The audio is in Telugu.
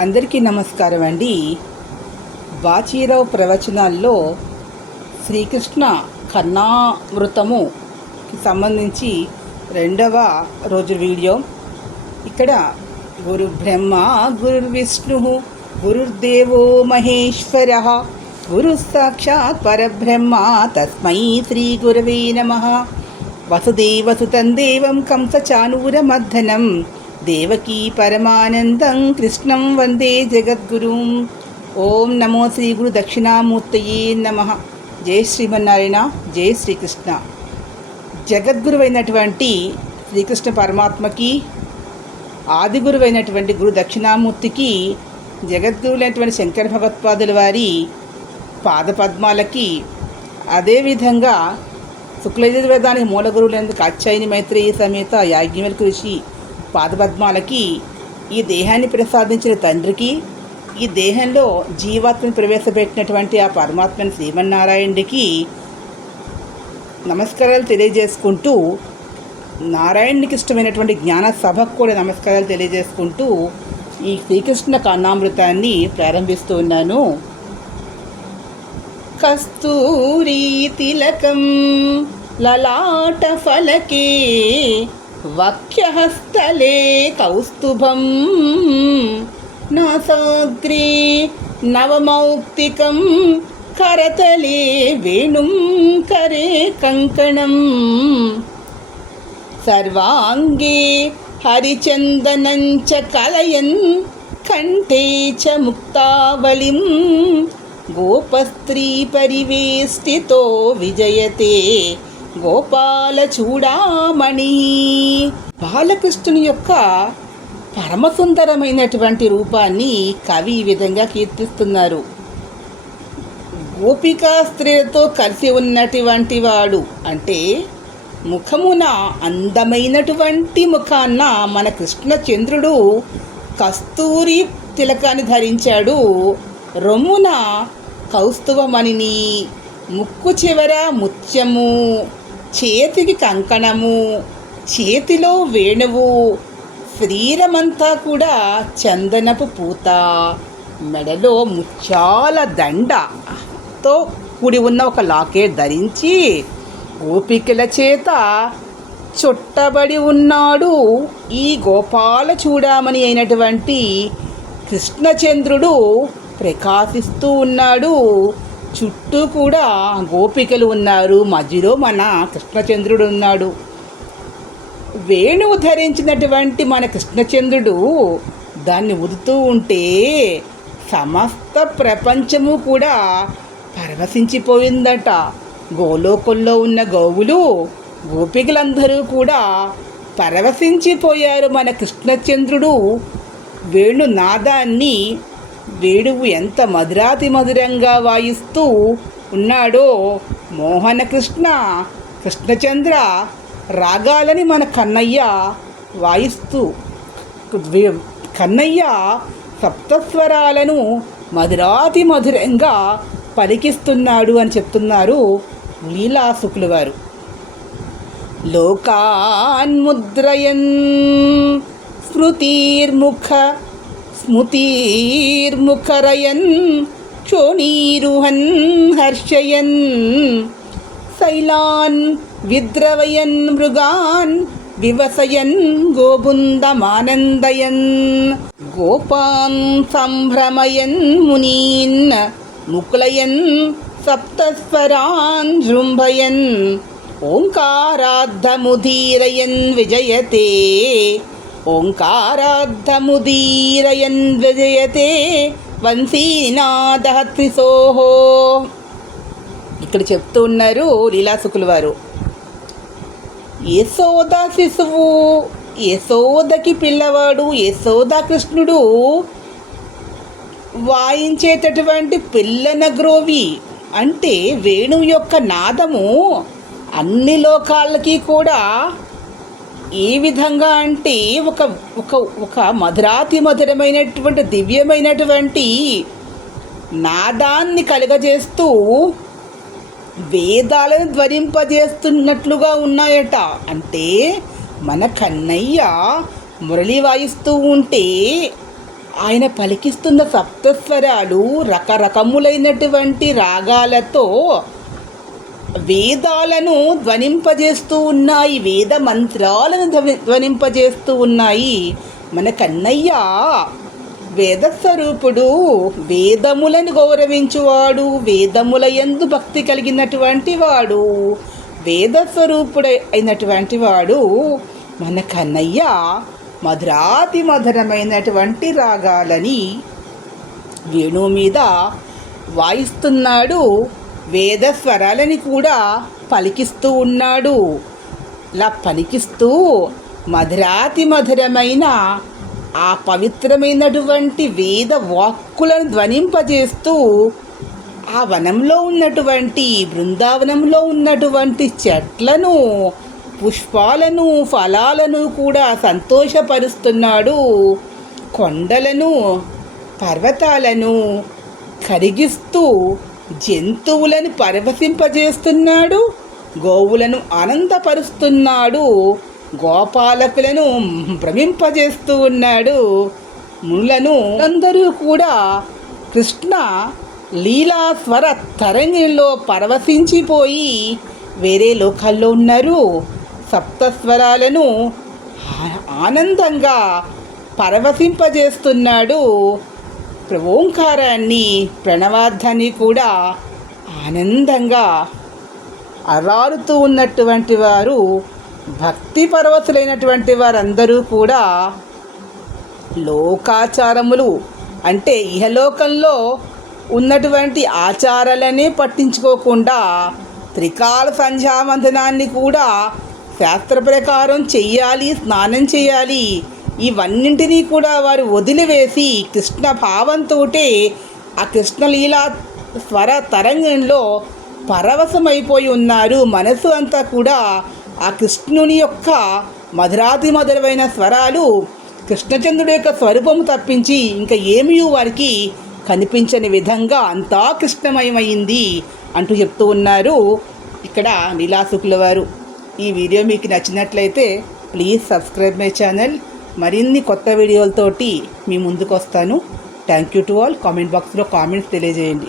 అందరికీ నమస్కారం అండి. బాచీరావు ప్రవచనాల్లో శ్రీకృష్ణ కర్ణామృతముకి సంబంధించి రెండవ రోజు వీడియో. ఇక్కడ గురు బ్రహ్మ గురు విష్ణు గురుర్దేవో మహేశ్వర గురు సాక్షాత్ పరబ్రహ్మ తస్మై శ్రీ గురవే నమ. వసుదేవసుతం దేవం కంసచానూరమర్దనం దేవకీ పరమానందం. కృష్ణం వందే జగద్గురుం. ఓం నమో శ్రీ గురు దక్షిణామూర్తయే నమ. జై శ్రీమన్నారాయణ జై శ్రీకృష్ణ. జగద్గురువైనటువంటి శ్రీకృష్ణ పరమాత్మకి ఆది గురువైనటువంటి గురు దక్షిణామూర్తికి జగద్గురులైనటువంటి శంకర భగవత్పాదుల వారి పాదపద్మాలకి అదేవిధంగా శుక్లయజుర్వేదానికి మూల గురువులందుకు కాత్యాయని మైత్రేయ సమేత యాజ్ఞవల్క ఋషి పాదపద్మాలకి ఈ దేహాన్ని ప్రసాదించిన తండ్రికి ఈ దేహంలో జీవాత్మను ప్రవేశపెట్టినటువంటి ఆ పరమాత్మని శ్రీమన్నారాయణుడికి నమస్కారాలు తెలియజేసుకుంటూ నారాయణునికి ఇష్టమైనటువంటి జ్ఞాన సభకు కూడా నమస్కారాలు తెలియజేసుకుంటూ ఈ శ్రీకృష్ణ కన్నామృతాన్ని ప్రారంభిస్తూ ఉన్నాను. కస్తూరి తిలకం లలాట ఫలకే వక్యహస్తలే కౌస్తుభం నాసాగ్రే నవమౌక్తికం కరతలే వేణుం కరే కంకణం సర్వాంగే హరిచందనంచ కలయన్ కంఠే చ ముక్తావళిం గోపస్త్రీ పరివేష్టితో విజయతే గోపాల చూడామణి బాలకృష్ణుని యొక్క పరమసుందరమైనటువంటి రూపాన్ని కవి ఈ విధంగా కీర్తిస్తున్నారు. గోపికా స్త్రీలతో కలిసి ఉన్నటువంటి వాడు అంటే ముఖమున అందమైనటువంటి ముఖాన్న మన కృష్ణచంద్రుడు కస్తూరి తిలకాన్ని ధరించాడు. రొమ్మున కౌస్తువమణిని ముక్కు చివర ముత్యము. చేతికి కంకణము చేతిలో వేణువు శరీరమంతా కూడా చందనపు పూత మెడలో ముత్యాల దండతో కూడి ఉన్న ఒక లాకే ధరించి గోపికల చేత చుట్టబడి ఉన్నాడు ఈ గోపాల చూడామణి అయినటువంటి కృష్ణచంద్రుడు. ప్రకాశిస్తూ ఉన్నాడు. చుట్టూ కూడా గోపికలు ఉన్నారు. మధ్యలో మన కృష్ణచంద్రుడు ఉన్నాడు. వేణువు ధరించినటువంటి మన కృష్ణచంద్రుడు దాన్ని ఉదుతూ ఉంటే సమస్త ప్రపంచము కూడా పరవశించిపోయిందట. గోలోకంలో ఉన్న గోవులు గోపికలందరూ కూడా పరవశించిపోయారు మన కృష్ణచంద్రుడు. వేణునాదాన్ని వేడువు వేణువు ఎంత మధురాతి మధురంగా వాయిస్తూ ఉన్నాడో మోహన కృష్ణ కృష్ణచంద్ర రాగాలని మన కన్నయ్య వాయిస్తూ కన్నయ్య సప్తస్వరాలను మధురాతి మధురంగా పలికిస్తున్నాడు అని చెప్తున్నారు లీలాసుకులు వారు లోకాన్ముద్రయన్ స్మృతిర్ముఖ स्मृतीर्मुखरयन् क्षोणीरुहन् हर्षयन्। शैलान् विद्रवयन् मृगान् विवसयन् गोबुन्दमानन्दयन् गोपान् सम्भ्रमयन् मुनीन् मुकुलयन् सप्तस्वरान् जृम्भयन् ओङ्काराद्धमुदीरयन् विजयते। ఓంకారాద్ధముదీరయన్ విజయతే వంశీనాథ త్రిసోహో ఇక్కడ చెప్తూ ఉన్నారు లీలాసుకుల వారు యశోద శిశువు యశోదకి పిల్లవాడు యశోద కృష్ణుడు వాయించేటటువంటి పిల్లన గ్రోవి అంటే వేణువు యొక్క నాదము అన్ని లోకాలకి కూడా ఏ విధంగా అంటే ఒక ఒక ఒక మధురాతి మధురమైనటువంటి దివ్యమైనటువంటి నాదాన్ని కలుగజేస్తూ వేదాలను ధ్వనింపజేస్తున్నట్లుగా ఉన్నాయట. అంటే మన కన్నయ్య మురళి వాయిస్తూ ఉంటే ఆయన పలికిస్తున్న సప్తస్వరాలు రకరకములైనటువంటి రాగాలతో వేదాలను ధ్వనింపజేస్తూ ఉన్నాయి వేద మంత్రాలను ధ్వనింపజేస్తూ ఉన్నాయి. మన కన్నయ్య వేదస్వరూపుడు వేదములను గౌరవించువాడు వేదముల యందు భక్తి కలిగినటువంటి వాడు వేదస్వరూపుడు అయినటువంటి వాడు. మన కన్నయ్య మధురాతి మధురమైనటువంటి రాగాలని వేణువు మీద వాయిస్తున్నాడు. వేద స్వరాలని కూడా పలికిస్తూ ఉన్నాడు. ఇలా పలికిస్తూ మధురాతి మధురమైన ఆ పవిత్రమైనటువంటి వేద వాక్కులను ధ్వనింపజేస్తూ ఆ వనంలో ఉన్నటువంటి బృందావనంలో ఉన్నటువంటి చెట్లను పుష్పాలను ఫలాలను కూడా సంతోషపరుస్తున్నాడు. కొండలను పర్వతాలను కరిగిస్తూ జంతువులను పరవశింపజేస్తున్నాడు గోవులను ఆనందపరుస్తున్నాడు గోపాలకులను భ్రమింపజేస్తూ ఉన్నాడు. మునులను అందరూ కూడా కృష్ణ లీలాస్వర తరంగిలో పరవశించిపోయి వేరే లోకాల్లో ఉన్నారు. సప్తస్వరాలను ఆనందంగా పరవశింపజేస్తున్నాడు. ఓంకారాన్ని ప్రణవార్థాన్ని కూడా ఆనందంగా అరారుతూ ఉన్నటువంటి వారు భక్తి పరవశులైనటువంటి వారందరూ కూడా లోకాచారములు అంటే ఇహలోకంలో ఉన్నటువంటి ఆచారాలనే పట్టించుకోకుండా త్రికాల సంధ్యావందనాన్ని కూడా శాస్త్ర ప్రకారం చెయ్యాలి స్నానం చేయాలి ఇవన్నింటినీ కూడా వారు వదిలివేసి కృష్ణ భావంతో ఆ కృష్ణలీలా స్వర తరంగంలో పరవశమైపోయి ఉన్నారు. మనసు అంతా కూడా ఆ కృష్ణుని యొక్క మధురాతి మధురమైన స్వరాలు కృష్ణచంద్రుడి యొక్క స్వరూపము తప్పించి ఇంకా ఏమీ వారికి కనిపించని విధంగా అంతా కృష్ణమయమైంది అంటూ చెప్తూ ఉన్నారు ఇక్కడ నీలాసుకుల వారు ఈ వీడియో మీకు నచ్చినట్లయితే ప్లీజ్ సబ్స్క్రైబ్ మై ఛానల్. మరిన్ని కొత్త వీడియోలతోటి మీ ముందుకు వస్తాను thank you to all comment బాక్స్లో కామెంట్స్ తెలియజేయండి.